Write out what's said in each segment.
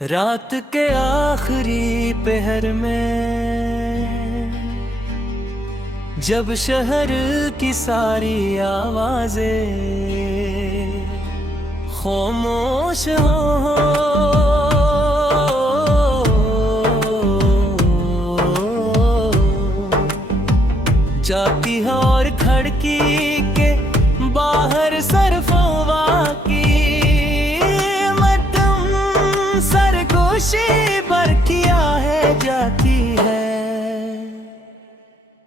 रात के आखिरी पहर में जब शहर की सारी आवाजें खामोश हो जाती है और खिड़की के बाहर सरफोवा की सरगोशी पर किया है जाती है।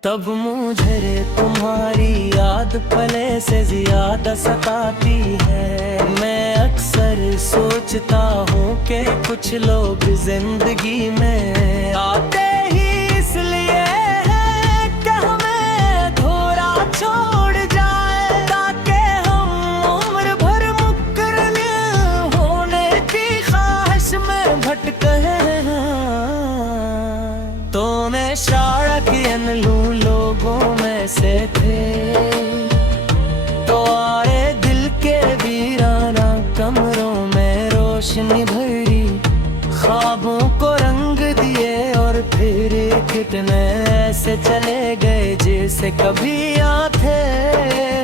तब मुझे रे तुम्हारी याद पले से ज्यादा सताती है। मैं अक्सर सोचता हूँ कि कुछ लोग जिंदगी में आते ही इसलिए हैं कि हमें धोरा छोड़ जाए, ताकि हम उम्र भर मुकर्रर होने की ख्वाहिश में भटके। तो मैं शायद इन लोगों में से थे तो आए दिल के वीराना कमरों में रोशनी भरी, ख्वाबों को रंग दिए और फिर कितने ऐसे चले गए जैसे कभी आते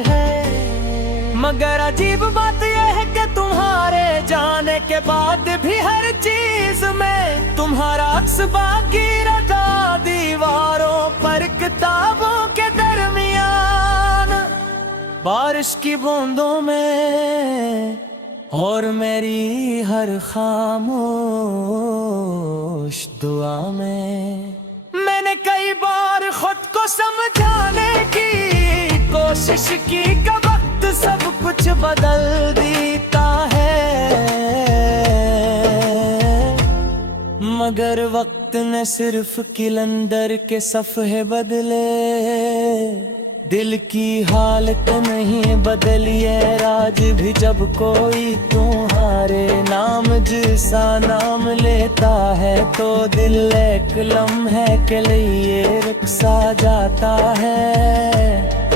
हैं। मगर अजीब बात यह है कि तुम्हारे जाने के बाद भी हर चीज में तुम्हारा अक्स बाकी रहा, दीवारों पर किताबों के दरमियान, बारिश की बूंदों में और मेरी हर खामोश दुआ में। मैंने कई बार खुद को समझाने की कोशिश की कि वक्त सब कुछ बदल देता है, मगर वक्त ने सिर्फ किलंदर के सफ़े बदले, दिल की हालत नहीं बदली है। राज भी जब कोई तुम्हारे नाम जैसा नाम लेता है तो दिल एक लम्हे के लिए रुखसा जाता है।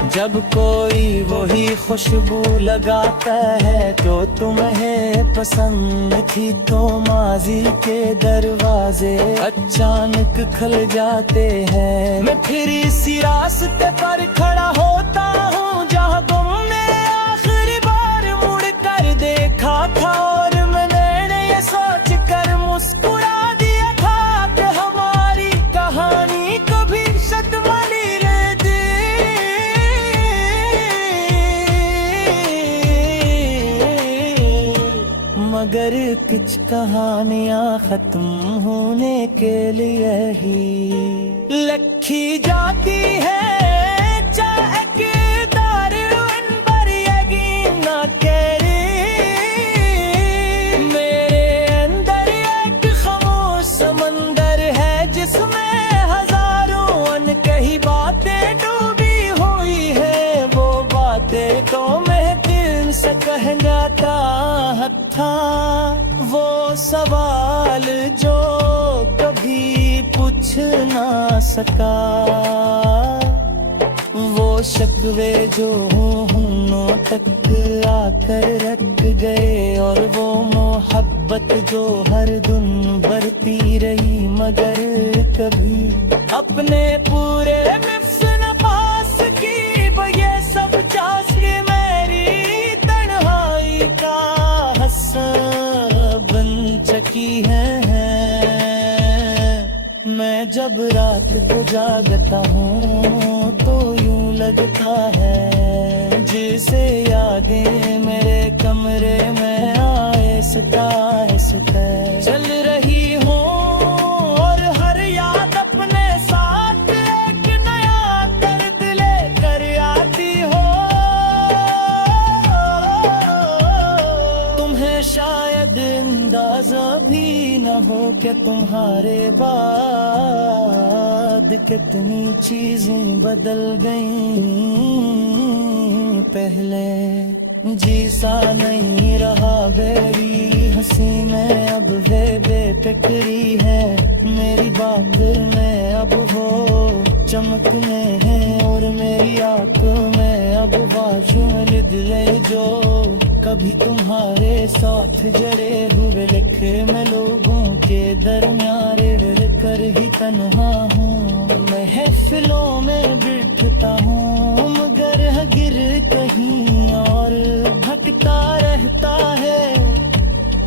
जब कोई वही खुशबू लगाता है तो तुम्हें पसंद थी तो माजी के दरवाजे अचानक खुल जाते हैं। मैं फिर इसी रास्ते पर खड़ा होता हूँ जहाँ तुमने आखिरी बार मुड़ कर देखा था, और मैंने ये सोच कर मुस्कुरा दिया था कि हमारी कहानी कभी शतवाली रहती। मगर कुछ कहानियां खत्म होने के लिए ही लिखी जाती है, चाहे किरदार उन पर यकीन न करे। मेरे अंदर एक खामोश समंदर है जिसमें हजारों अनकही बातें डूबी हुई है। वो बातें तो मैं दिल से कह जाता था, वो सवाल जो कभी पूछ ना सका, वो शिकवे जो होठों तक आकर रख गए, और वो मोहब्बत जो हर दिन बढ़ती रही मगर कभी अपने पूरे नफ्स न पास की। ये सब चाशनी मेरी तन्हाई का बन चकी है। मैं जब रात को जागता हूँ तो यूं लगता है जैसे यादें मेरे कमरे में आहिस्ता आहिस्ता चल रही हूँ, और हर याद अपने साथ एक नया दर्द लेकर आती हो। तुम्हें शायद अंदाजा भी न हो कि तुम्हारे बाद कितनी चीजें बदल गईं। पहले जीसा नहीं रहा मेरी हंसी में, अब वे बेफिक्री है मेरी बात में। अब वो चमक में है और मेरी आंखों में अब वाशुल दिले जो कभी तुम्हारे साथ जड़े हुए लिखे मैं लोगों तन्हा हूँ, महफिलों में बिठता हूँ, मगर गिर कहीं और भटकता रहता है।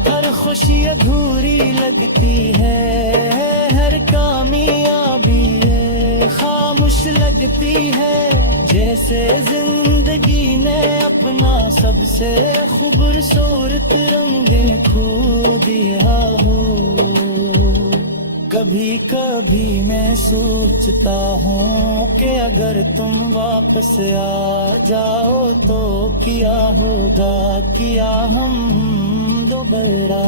हर खुशी अधूरी लगती है, हर कामयाबी है खामोश लगती है। जैसे जिंदगी ने अपना सबसे खूबसूरत रंगीन खो दिया हो। कभी कभी मैं सोचता हूँ कि अगर तुम वापस आ जाओ तो क्या होगा, क्या हम दोबारा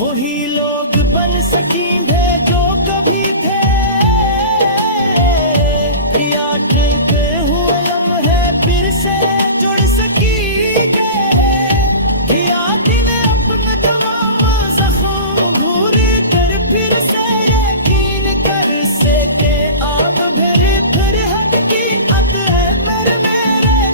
वही लोग बन सकेंगे जो कभी थे। याद पे हुए लम्हे फिर से जुड़ सकेंगे, याद ने अपने तमाम जख्म भूल कर फिर से यकीन कर सके। आप फिर हकीकत है मेरे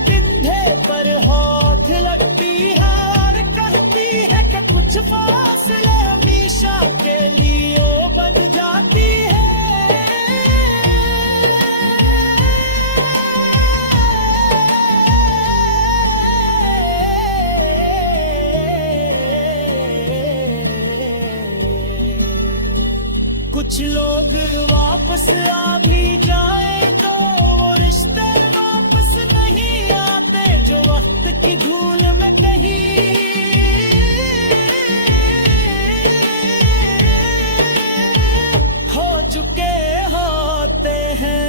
कंधे पर हाथ लगती है और कहती है कि कुछ फासले हमेशा के लिए बच जाती है। कुछ लोग वापस आ भी जाए तो रिश्ते वापस नहीं आते, जो वक्त की धूल में कहीं हो चुके होते हैं।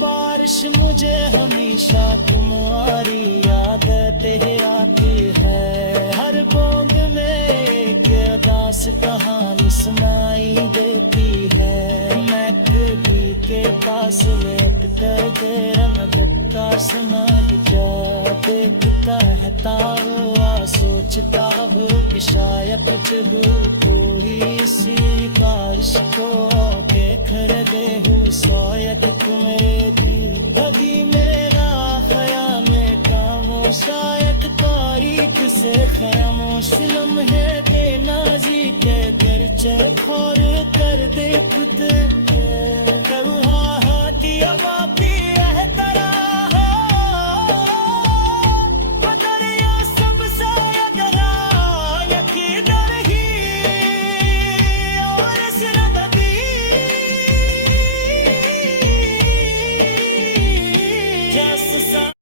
बारिश मुझे हमेशा तुम्हारी यादें आती है, हर बूंद में एक उदास कहानी सुनाई देती है। मैं कभी के पास लेट कर तेरा मदद का सुना जा देखता रहता हुआ सोचता हूँ कि शायद कुछ हो कोई इसी बारिश को देख रहे हो। शायद तुम्हें भी कभी मेरा ख्याल में काम, शायद तारीख से खामोश लम्हे के नाजी के घर चौर कर दे खुद।